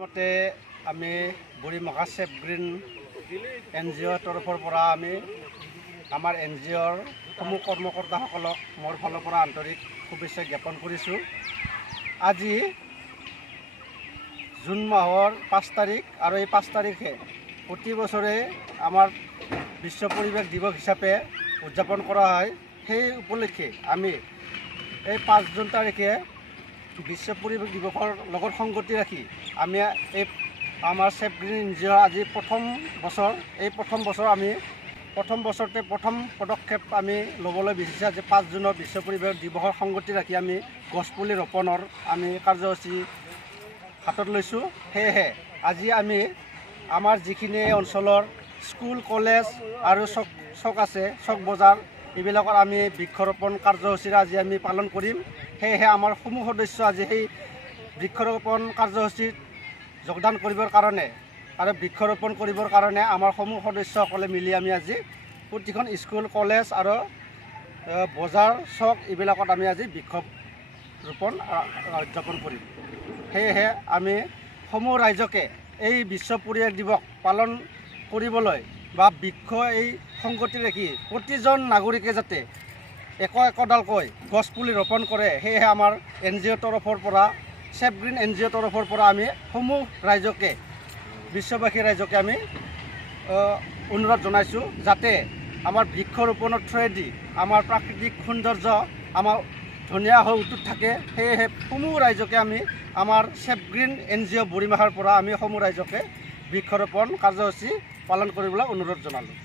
মতে আমি বুঢ়ীমাখা chef green NGOৰ তৰফৰ পৰা আমি আমাৰ NGOৰ সমূহ কৰ্মকৰ্তাসকলক মোৰ ফালৰ পৰা আন্তৰিক শুভেচ্ছা জ্ঞাপন কৰিছোঁ। আজি জুন মাহৰ 5 তাৰিখ আৰু এই 5 তাৰিখে প্ৰতি বছৰে আমাৰ বিশ্ব পৰিৱেশ দিৱস হিচাপে উদযাপন কৰা হয়। সেই উপলক্ষে আমি এই 5 জুন তাৰিখে বিশ্ব পৰিৱেশ দিৱসৰ লগত সংগতি ৰাখি আমি এই আমাৰ চেফ গ্ৰীণ NGOৰ আজি প্ৰথম বছৰ আমি প্ৰথম বছৰতে প্ৰথম পদক্ষেপ আমি ল'বলৈ বিচাৰিছোঁ। আজি 5 জুনৰ বিশ্ব পৰিৱেশ দিৱসৰ সংগতি ৰাখি আমি গছপুলি ৰোপণৰ আমি কাৰ্যসূচী হাতত লৈছোঁ। সেয়েহে আজি আমি আমাৰ যিখিনি অঞ্চলৰ স্কুল কলেজ আৰু চক আছে, চক বজাৰ এইবিলাকৰ আমি বৃক্ষৰোপণ কাৰ্যসূচীৰে আজি আমি পালন কৰিম। সেয়েহে আমাৰ সমূহ সদস্য আজি সেই বৃক্ষৰোপণ কাৰ্যসূচীত যোগদান কৰিবৰ কাৰণে আৰু বৃক্ষৰোপণ কৰিবৰ কাৰণে আমাৰ সমূহ সদস্যসকলে মিলি আমি আজি প্ৰতিখন স্কুল কলেজ আৰু বজাৰ চক এইবিলাকত আমি আজি বৃক্ষৰোপণ উদযাপন কৰিম। সেয়েহে আমি সমূহ ৰাইজকে এই বিশ্ব পৰিৱেশ দিৱস পালন কৰিবলৈ বা বৃক্ষ এই সংগতি ৰাখি প্ৰতিজন নাগৰিকে যাতে একোডালকৈ গছপুলি ৰোপণ কৰে, সেয়েহে আমাৰ NGOৰ তৰফৰ পৰা চেফ গ্ৰীণ NGOৰ তৰফৰ পৰা আমি সমূহ ৰাইজকে বিশ্ববাসী ৰাইজকে আমি অনুৰোধ জনাইছোঁ যাতে আমাৰ বৃক্ষৰোপণৰ থ্ৰুৱেদি আমাৰ প্ৰাকৃতিক সৌন্দৰ্য আমাৰ ধুনীয়া হৈ উঠি থাকে। সেয়েহে সমূহ ৰাইজকে আমি আমাৰ চেফ গ্ৰীণ NGO বুঢ়ীমাখাৰ পৰা আমি সমূহ ৰাইজকে বৃক্ষৰোপণ কাৰ্যসূচী পালন কৰিবলৈ অনুৰোধ জনালোঁ।